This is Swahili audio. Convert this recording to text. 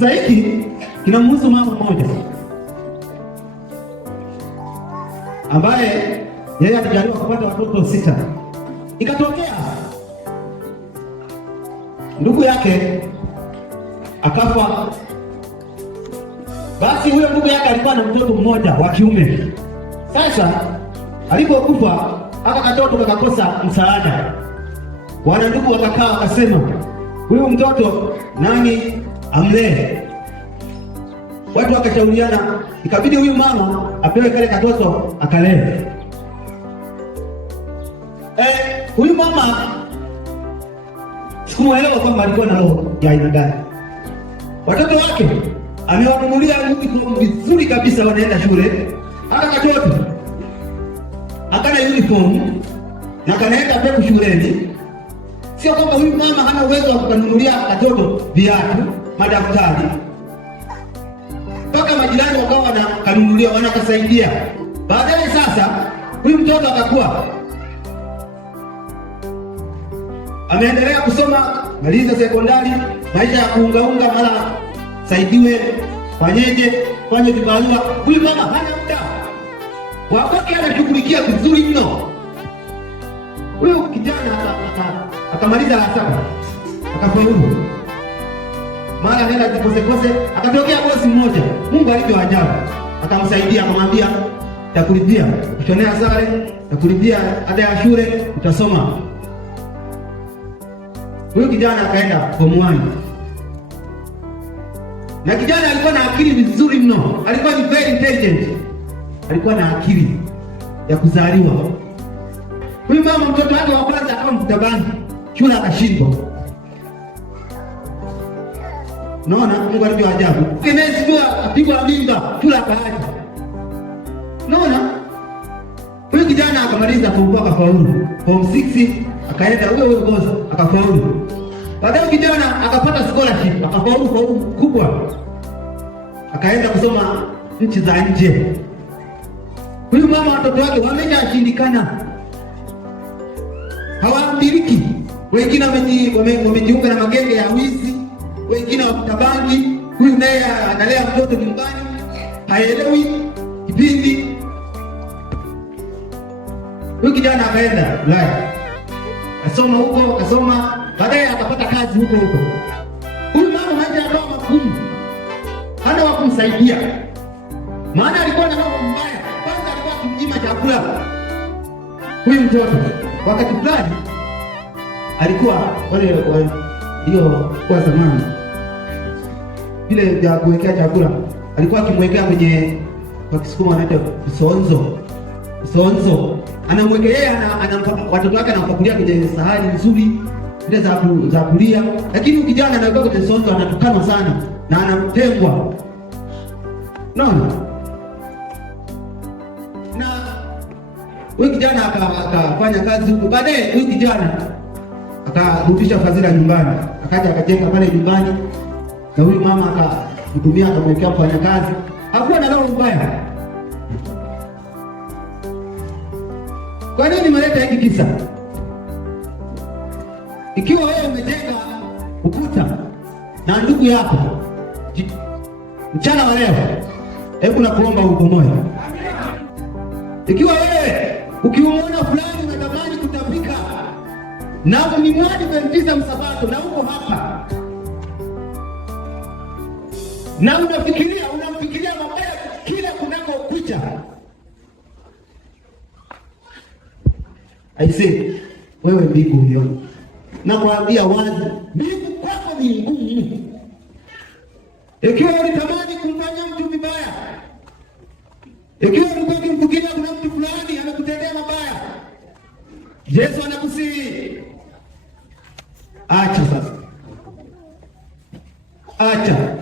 Kisa hiki kinamhusu mama mmoja ambaye yeye alijaliwa kupata watoto 6. Ikatokea ndugu yake akafa. Basi huyo ndugu yake alikuwa na mtoto mmoja wa kiume. Sasa alipokufa aka katoto kakakosa msaada. Wana ndugu wakakaa wakasema, huyu mtoto nani amlee? Watu wakashauriana, ikabidi huyu mama apewe kale katoto akalee. Huyu mama sikumuelewa kwamba alikuwa na roho ya aina gani. Watoto wake amewanunulia uniform vizuri kabisa, wanaenda shule. Hata katoto akana uniform na kanaenda pepo shuleni. Sio kwamba huyu mama hana uwezo wa kununulia katoto viatu, madaftari. Mpaka majirani wakawa wanakanunulia, wanakasaidia. Baadaye sasa huyu mtoto akakuwa ameendelea kusoma, maliza sekondari, maisha ya kuungaunga, mara saidiwe, fanye vibarua. Huyu mama hana muda. Wakati anashughulikia vizuri mno. Huyu kijana akamaliza la 7. Akafaulu. Mara nenda kose, akatokea bosi mmoja. Mungu alivyo ajabu. Akamsaidia, akamwambia, "Nitakulipia kushonea sare, nitakulipia ada ya shule, utasoma." Huyu kijana akaenda form 1. Na kijana alikuwa na akili vizuri mno. Alikuwa ni very intelligent. Alikuwa na akili ya kuzaliwa. Huyu mama mtoto wake wa kwanza akawa mtabani, shule akashindwa. Unaona Mungu alivyo ajabu. Kenesi apigwa mimba, shule akaacha. Unaona? Huyu kijana akamaliza form 4 akafaulu. Form 6 akaenda huyo boss akafaulu. Baadaye kijana akapata scholarship, akafaulu kubwa. Akaenda kusoma nchi za nje. Huyu mama watoto wake wameshashindikana. Hawaambiliki. Wengine wamejiunga na magenge ya wizi, wengine wavuta bangi. Huyu naye analea mtoto nyumbani, haelewi kipindi. Huyu kijana akaenda Ulaya. Kasoma huko, baadaye akapata kazi huko. Huyu mama hajatoa magumu. Hana wa kumsaidia. Maana alikuwa na roho mbaya. Kwanza alikuwa akimnyima chakula. Huyu mtoto wakati fulani alikuwa wale ndio kwa zamani vile vya kuwekea chakula, alikuwa akimwekea kwenye kwa Kisukuma wanaita sonzo. Anamwekea watoto wake anampakulia kwenye sahani nzuri zile za kulia, lakini kijana anaweka kwenye sonzo, anatukana sana na anamtengwa. Naona na huyu kijana akafanya kazi huko. Baadaye huyu kijana akarudisha fadhila nyumbani, akaja akajenga pale nyumbani, na huyu mama akamhudumia, akamwekea mfanya kazi. Hakuwa na roho mbaya. Kwa nini nimeleta hiki kisa? Ikiwa wewe umejenga ukuta na ndugu yako mchana wa leo, hebu nakuomba ubomoe. Ikiwa wewe ukimuona fulani unatamani kutapika na ni Mwadventista Msabato na uko hapa na unamfikiria mabaya kila kunako kucha, aise, wewe mbingu hiyo, nakwambia wazi, mbingu kwako ni ngumu. Ikiwa ulitamani kumfanya mtu vibaya, ikiwa ulikuwa ukimfikiria kuna mtu fulani anakutendea mabaya, Yesu anakusihi, acha sasa, acha.